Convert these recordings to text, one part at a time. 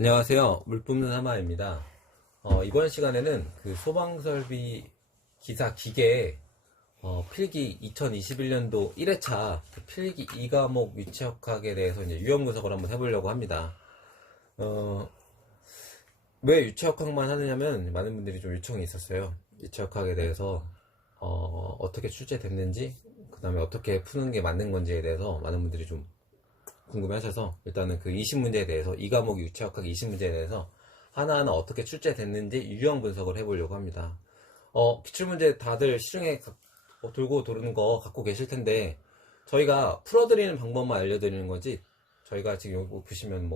안녕하세요. 물 뿜는 하마입니다. 이번 시간에는 그 소방설비 기사 기계 필기 2021년도 1회차 필기 2과목 유체역학에 대해서 이제 유형 분석을 한번 해보려고 합니다. 왜 유체역학만 하느냐면 많은 분들이 좀 요청이 있었어요. 유체역학에 대해서 어떻게 출제됐는지, 그 다음에 어떻게 푸는 게 맞는 건지에 대해서 많은 분들이 좀 궁금해하셔서 일단은 그 20문제에 대해서 2과목 유체역학 20문제에 대해서 하나하나 어떻게 출제됐는지 유형 분석을 해보려고 합니다. 기출문제 다들 시중에 돌고 도는 거 갖고 계실 텐데 저희가 풀어드리는 방법만 알려드리는 거지, 저희가 지금 여기 보시면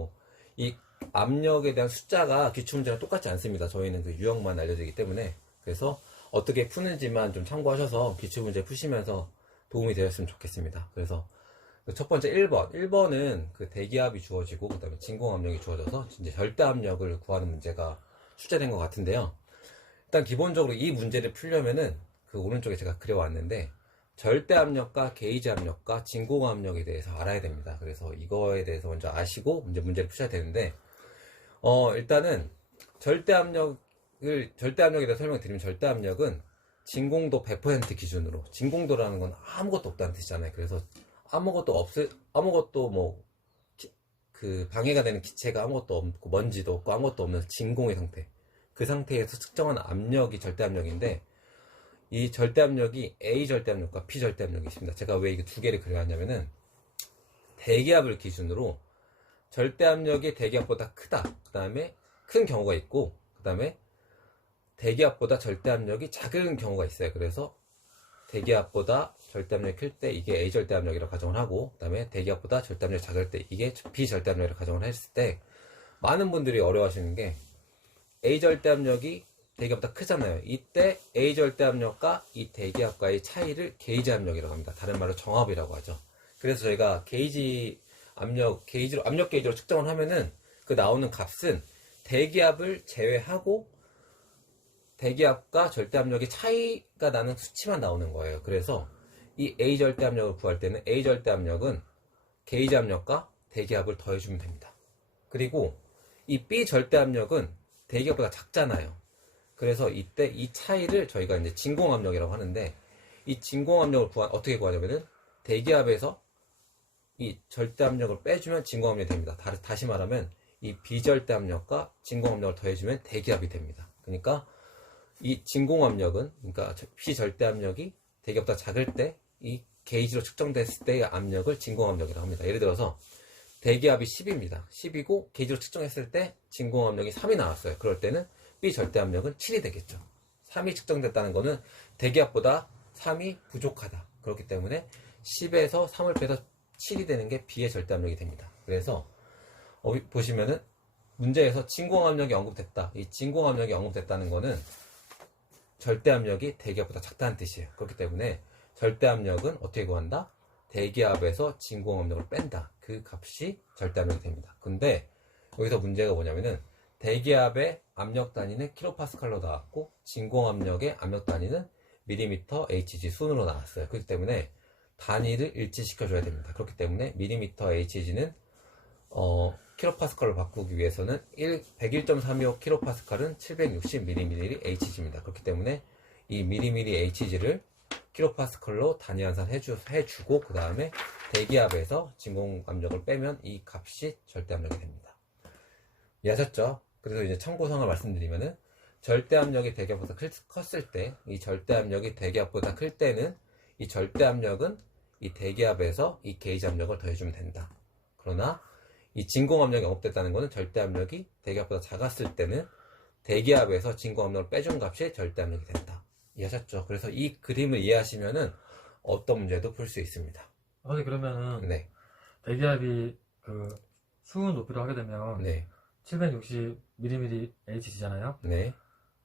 이 압력에 대한 숫자가 기출문제랑 똑같지 않습니다. 저희는 그 유형만 알려드리기 때문에. 그래서 어떻게 푸는지만 좀 참고하셔서 기출문제 푸시면서 도움이 되었으면 좋겠습니다. 그래서 첫 번째 1번. 1번은 그 대기압이 주어지고, 그 다음에 진공압력이 주어져서 이제 절대압력을 구하는 문제가 출제된 것 같은데요. 일단 기본적으로 이 문제를 풀려면은 그 오른쪽에 제가 그려왔는데, 절대압력과 게이지압력과 진공압력에 대해서 알아야 됩니다. 그래서 이거에 대해서 먼저 아시고 이제 문제를 푸셔야 되는데, 일단은 절대압력에 대해서 설명을 드리면, 절대압력은 진공도 100% 기준으로, 진공도라는 건 아무것도 없다는 뜻이잖아요. 그래서 아무것도 그 방해가 되는 기체가 아무것도 없고 먼지도 없고 아무것도 없는 진공의 상태, 그 상태에서 측정한 압력이 절대압력인데, 이 절대압력이 A 절대압력과 B 절대압력이 있습니다. 제가 왜 이게 두 개를 그려놨냐면은, 대기압을 기준으로 절대압력이 대기압보다 크다, 그 다음에 큰 경우가 있고, 그 다음에 대기압보다 절대압력이 작은 경우가 있어요. 그래서 대기압보다 절대압력이 클 때 이게 A 절대압력이라고 가정을 하고, 그 다음에 대기압보다 절대압력이 작을 때 이게 B 절대압력이라고 가정을 했을 때, 많은 분들이 어려워하시는 게 A 절대압력이 대기압보다 크잖아요. 이때 A 절대압력과 이 대기압과의 차이를 게이지 압력이라고 합니다. 다른 말로 정압이라고 하죠. 그래서 저희가 압력 게이지로 측정을 하면은 그 나오는 값은 대기압을 제외하고 대기압과 절대압력의 차이가 나는 수치만 나오는 거예요. 그래서 이 A 절대압력을 구할 때는 A 절대압력은 게이지 압력과 대기압을 더해주면 됩니다. 그리고 이 B 절대압력은 대기압보다 작잖아요. 그래서 이때 이 차이를 저희가 이제 진공압력이라고 하는데, 이 진공압력을 어떻게 구하냐면은 대기압에서 이 절대압력을 빼주면 진공압력이 됩니다. 다시 말하면 이 B 절대압력과 진공압력을 더해주면 대기압이 됩니다. 그러니까 이 진공압력은, 그러니까 B 절대압력이 대기압보다 작을 때 이 게이지로 측정됐을 때의 압력을 진공압력이라고 합니다. 예를 들어서 대기압이 10입니다. 10이고 게이지로 측정했을 때 진공압력이 3이 나왔어요. 그럴 때는 B 절대압력은 7이 되겠죠. 3이 측정됐다는 거는 대기압보다 3이 부족하다. 그렇기 때문에 10에서 3을 빼서 7이 되는 게 B의 절대압력이 됩니다. 그래서 보시면은 문제에서 진공압력이 언급됐다. 이 진공압력이 언급됐다는 거는 절대압력이 대기압보다 작다는 뜻이에요. 그렇기 때문에 절대압력은 어떻게 구한다? 대기압에서 진공압력을 뺀다. 그 값이 절대압력이 됩니다. 근데 여기서 문제가 뭐냐면은, 대기압의 압력 단위는 킬로파스칼로 나왔고 진공압력의 압력 단위는 밀리미터 Hg 순으로 나왔어요. 그렇기 때문에 단위를 일치시켜줘야 됩니다. 그렇기 때문에 밀리미터 Hg는 킬로파스칼로 바꾸기 위해서는 101.325 킬로파스칼은 760mmHg입니다. 그렇기 때문에 이 mmHg를 킬로파스칼로 단위 환산 해주고, 그 다음에 대기압에서 진공압력을 빼면 이 값이 절대압력이 됩니다. 이해하셨죠? 그래서 이제 참고사항을 말씀드리면은, 절대압력이 대기압보다 컸을 때, 이 절대압력이 대기압보다 클 때는 이 절대압력은 이 대기압에서 이 게이지 압력을 더해주면 된다. 그러나 이 진공압력이 언급됐다는 것은 절대압력이 대기압보다 작았을 때는 대기압에서 진공압력을 빼준 값이 절대압력이 된다. 이해하셨죠? 그래서 이 그림을 이해하시면은 어떤 문제도 풀 수 있습니다. 아버지, 그러면은 네. 대기압이 수은 높이로 하게 되면 네. 760mmHg잖아요. 네.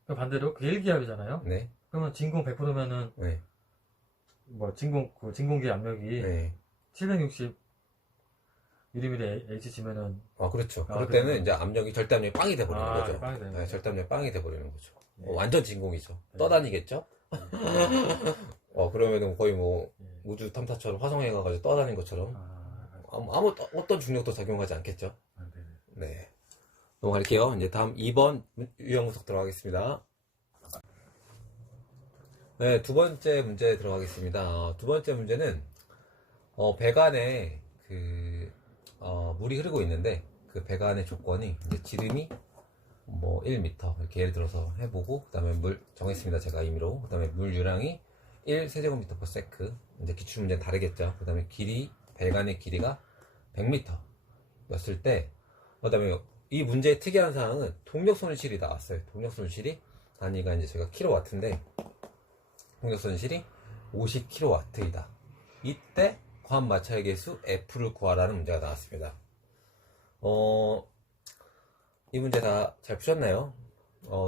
반대로 그 1기압이잖아요. 네. 그러면 진공 100%면은 네. 진공기 압력이 네. 760mmHg면은 그렇죠. 그럴 때는 이제 절대압력이 빵이 돼버리는 아, 거죠. 빵이 되는 네, 거죠. 절대압력이 빵이 돼버리는 거죠. 네. 완전 진공이죠. 네. 떠다니겠죠? 그러면은 거의 네. 우주 탐사처럼 화성에 가가지고 떠다닌 것처럼 어떤 중력도 작용하지 않겠죠? 네. 네. 넘어갈게요. 이제 다음 2번 유형 분석 들어가겠습니다. 네, 두 번째 문제 들어가겠습니다. 두 번째 문제는 배관에 물이 흐르고 있는데 그 배관의 조건이 이제 지름이 뭐 1m 이렇게 예를 들어서 해보고 그다음에 물 정했습니다. 제가 임의로. 그다음에 물 유량이 1세제곱미터 per 세크. 이제 기출 문제는 다르겠죠. 그다음에 배관의 길이가 100m 였을 때, 그다음에 이 문제의 특이한 사항은 동력 손실이 나왔어요. 동력 손실이 단위가 이제 제가 킬로와트인데 동력 손실이 50kW이다. 이때 과학 마찰 계수 F를 구하라는 문제가 나왔습니다. 이 문제 다 잘 푸셨나요?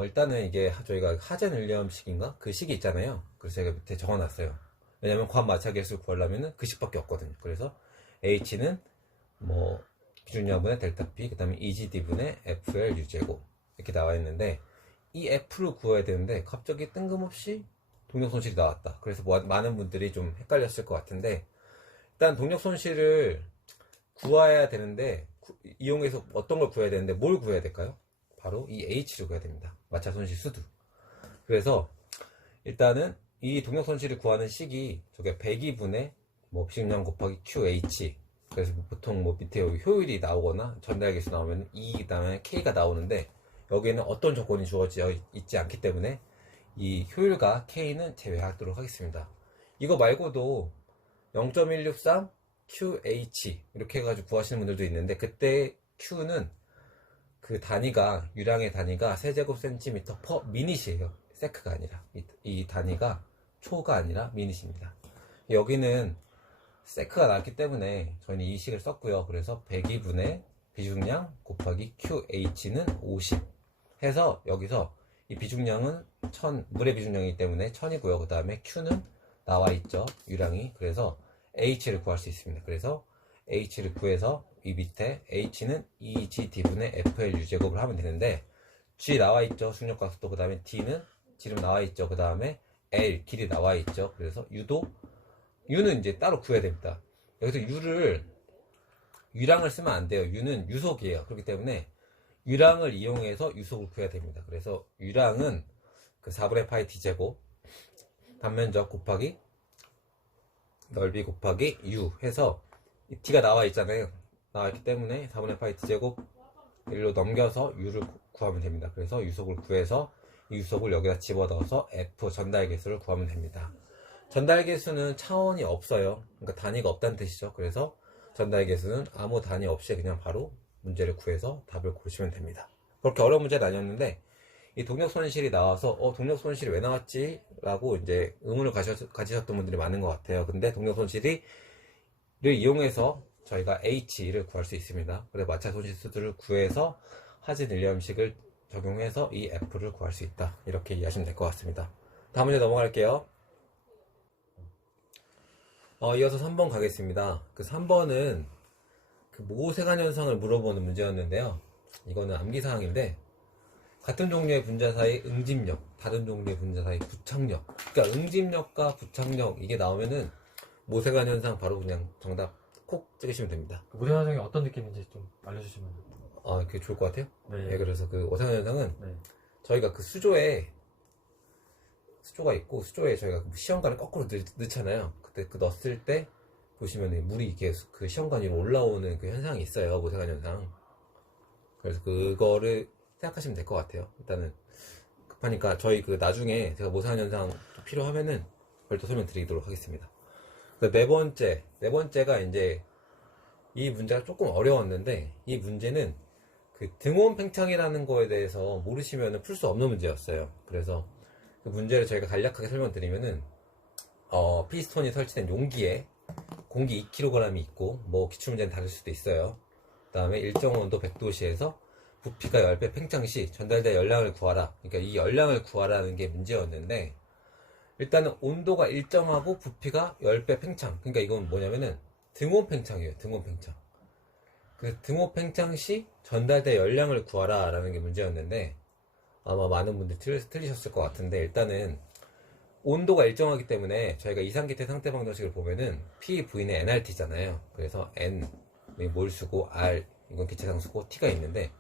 일단은 이게 저희가 하젠윌리엄식인가? 그 식이 있잖아요. 그래서 제가 밑에 적어놨어요. 왜냐면 과학 마찰 계수를 구하려면 그 식밖에 없거든요. 그래서 H는 뭐 기준여분의 델타 P, 그 다음에 EGD분의 FL U제곱 이렇게 나와 있는데 이 F를 구해야 되는데 갑자기 뜬금없이 동력 손실이 나왔다. 그래서 많은 분들이 좀 헷갈렸을 것 같은데, 일단 동력 손실을 구해야 되는데 이용해서 어떤 걸 구해야 되는데 뭘 구해야 될까요? 바로 이 H를 구해야 됩니다. 마찰 손실 수두. 그래서 일단은 이 동력 손실을 구하는 식이 저게 102분의 뭐 비중량 곱하기 QH. 그래서 보통 뭐 밑에 여기 효율이 나오거나 전달계수 나오면 E 그다음에 K가 나오는데 여기에는 어떤 조건이 주어져 있지 않기 때문에 이 효율과 K는 제외하도록 하겠습니다. 이거 말고도 0.163 QH 이렇게 해가지고 구하시는 분들도 있는데, 그때 Q는 그 단위가, 유량의 단위가 세제곱 센티미터 퍼 미닛이에요. 세크가 아니라 이 단위가 초가 아니라 미닛입니다. 여기는 세크가 나왔기 때문에 저희는 이 식을 썼고요. 그래서 102분의 비중량 곱하기 QH는 50 해서 여기서 이 비중량은 물의 비중량이기 때문에 1000이고요. 그 다음에 Q는 나와 있죠. 유량이. 그래서 H를 구할 수 있습니다. 그래서 H를 구해서 이 밑에 H는 EGD분의 FL U제곱을 하면 되는데, G 나와 있죠. 중력각속도. 그 다음에 D는 지름 나와 있죠. 그 다음에 L 길이 나와 있죠. 그래서 U는 이제 따로 구해야 됩니다. 여기서 유량을 쓰면 안 돼요. U는 유속이에요. 그렇기 때문에 유량을 이용해서 유속을 구해야 됩니다. 그래서 유량은 그 4분의 파이 D제곱 단면적 곱하기 넓이 곱하기 U 해서 이 D가 나와 있잖아요. 나와 있기 때문에 4분의 파이 D제곱 일로 넘겨서 U를 구하면 됩니다. 그래서 유속을 구해서 이 유속을 여기다 집어넣어서 F 전달계수를 구하면 됩니다. 전달계수는 차원이 없어요. 그러니까 단위가 없다는 뜻이죠. 그래서 전달계수는 아무 단위 없이 그냥 바로 문제를 구해서 답을 고르시면 됩니다. 그렇게 어려운 문제는 아니었는데, 이 동력 손실이 나와서 동력 손실이 왜 나왔지? 라고 이제 의문을 가지셨던 분들이 많은 것 같아요. 근데 동력 손실을 이용해서 저희가 H를 구할 수 있습니다. 그래서 마찰 손실 수들을 구해서 하젠윌리엄식을 적용해서 이 F를 구할 수 있다. 이렇게 이해하시면 될 것 같습니다. 다음 문제 넘어갈게요. 이어서 3번 가겠습니다. 그 3번은 그 모세관 현상을 물어보는 문제였는데요. 이거는 암기사항인데, 같은 종류의 분자 사이 응집력, 다른 종류의 분자 사이 부착력. 그러니까 응집력과 부착력 이게 나오면은 모세관 현상 바로 그냥 정답 콕 찍으시면 됩니다. 모세 현상이 어떤 느낌인지 좀 알려주시면. 그게 좋을 것 같아요. 네. 네, 그래서 그 모세관 현상은 네. 저희가 그 수조가 있고 수조에 저희가 시험관을 거꾸로 넣잖아요. 그때 그 넣었을 때 보시면 물이 이렇게 그 시험관 위로 올라오는 그 현상이 있어요. 모세관 현상. 그래서 그거를 생각하시면 될 것 같아요. 일단은 급하니까 저희 그 나중에 제가 모세관 현상 필요하면은 별도 설명 드리도록 하겠습니다. 네 번째가 이제 이 문제가 조금 어려웠는데, 이 문제는 그 등온 팽창이라는 거에 대해서 모르시면 풀 수 없는 문제였어요. 그래서 그 문제를 저희가 간략하게 설명드리면은 피스톤이 설치된 용기에 공기 2kg이 있고, 뭐 기출문제는 다를 수도 있어요. 그 다음에 일정 온도 100도씨에서 부피가 10배 팽창 시 전달된 열량을 구하라. 그러니까 이 열량을 구하라는 게 문제였는데, 일단은 온도가 일정하고 부피가 10배 팽창. 그러니까 이건 뭐냐면은 등온 팽창이에요. 등온 팽창. 그 등온 팽창 시 전달된 열량을 구하라 라는 게 문제였는데, 아마 많은 분들이 틀리셨을 것 같은데, 일단은 온도가 일정하기 때문에 저희가 이상기태 상태 방정식을 보면은 P V는 NRT잖아요. 그래서 N 몰수고 R 이건 기체상수고 T가 있는데,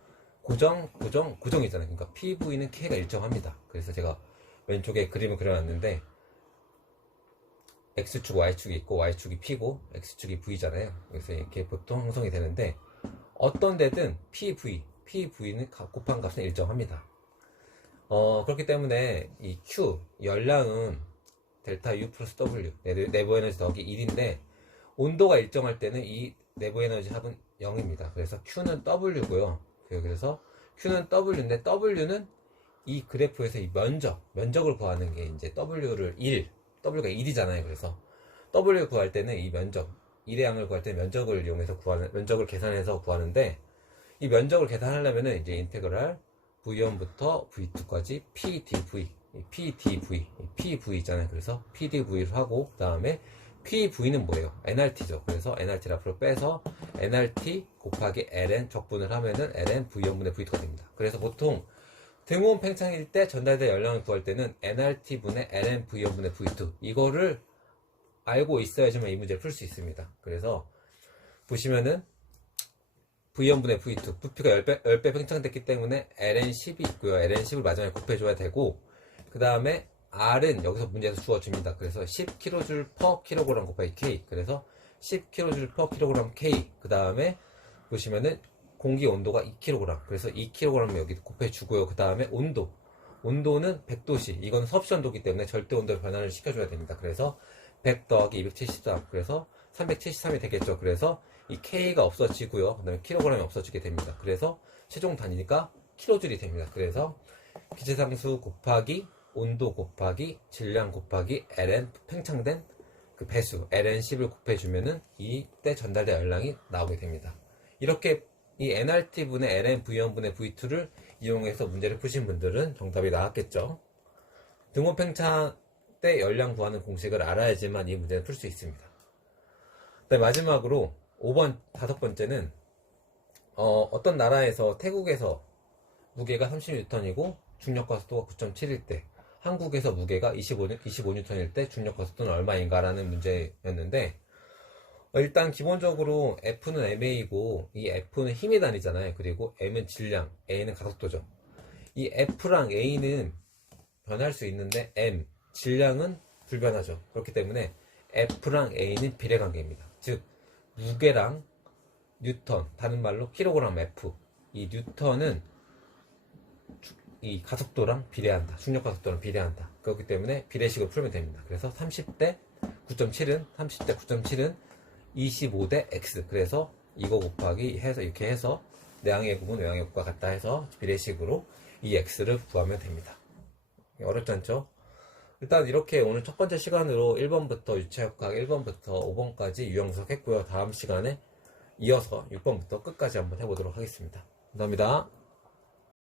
고정이잖아요. 그러니까 PV는 K가 일정합니다. 그래서 제가 왼쪽에 그림을 그려놨는데 X축, Y축이 있고 Y축이 P고 X축이 V잖아요. 그래서 이렇게 보통 형성이 되는데 어떤 데든 PV는 곱한 값은 일정합니다. 그렇기 때문에 이 Q, 열량은 델타 U 플러스 W, 내부 에너지 더하기 1인데 온도가 일정할 때는 이 내부 에너지 합은 0입니다. 그래서 Q는 W고요. 그래서 Q는 W인데 W는 이 그래프에서 이 면적을 구하는 게 이제 W가 1이잖아요. 그래서 W를 구할 때는 이 면적, 1의 양을 구할 때 면적을 이용해서 면적을 계산해서 구하는데 이 면적을 계산하려면은 이제 인테그랄 V1부터 V2까지 PDV 있잖아요. 그래서 PDV를 하고, 그 다음에 PV는 뭐예요? NRT죠. 그래서 NRT를 앞으로 빼서 NRT 곱하기 LN 적분을 하면은 LN V1분의 V2가 됩니다. 그래서 보통 등호원 팽창일 때 전달된 열량을 구할 때는 NRT분의 LN V1분의 V2 이거를 알고 있어야지만 이 문제를 풀 수 있습니다. 그래서 보시면은 V1분의 V2 부피가 10배 팽창됐기 때문에 LN10이 있고요. LN10을 마지막에 곱해줘야 되고, 그 다음에 R은 여기서 문제에서 주어집니다. 그래서 10kJ per kg 곱하기 K. 그래서 10kJ per kg K. 그 다음에 보시면은 공기 온도가 2kg. 그래서 2kg 여기 곱해주고요. 그 다음에 온도는 100도씨. 이건 섭씨 온도이기 때문에 절대 온도를 변화를 시켜줘야 됩니다. 그래서 100 더하기 273. 그래서 373이 되겠죠. 그래서 이 K가 없어지고요. 그 다음에 킬로그램이 없어지게 됩니다. 그래서 최종 단위니까 킬로줄이 됩니다. 그래서 기체상수 곱하기 온도 곱하기 질량 곱하기 LN 팽창된 그 배수 LN10을 곱해주면은 이때 전달된 열량이 나오게 됩니다. 이렇게 이 NRT분의 LN V1분의 V2를 이용해서 문제를 푸신 분들은 정답이 나왔겠죠. 등호 팽창 때 열량 구하는 공식을 알아야지만 이 문제를 풀 수 있습니다. 네, 마지막으로 5번, 5번째는 어떤 나라에서 태국에서 무게가 30N이고 중력 가속도가 9.7일 때 한국에서 무게가 25N일 때 중력 가속도는 얼마인가 라는 문제였는데 일단 기본적으로 F는 MA이고 이 F는 힘의 단위잖아요. 그리고 M은 질량, A는 가속도죠. 이 F랑 A는 변할 수 있는데 M, 질량은 불변하죠. 그렇기 때문에 F랑 A는 비례관계입니다. 즉 무게랑 뉴턴, 다른 말로 킬로그램 F, 이 뉴턴은 이 가속도랑 비례한다. 중력 가속도랑 비례한다. 그렇기 때문에 비례식으로 풀면 됩니다. 그래서 30대 9.7은 25대 X. 그래서 이거 곱하기 해서 이렇게 해서 내항의 곱은 외항의 곱과 같다 해서 비례식으로 이 X를 구하면 됩니다. 어렵지 않죠? 일단 이렇게 오늘 첫 번째 시간으로 1번부터 유체역학 1번부터 5번까지 유형석 했고요. 다음 시간에 이어서 6번부터 끝까지 한번 해보도록 하겠습니다. 감사합니다.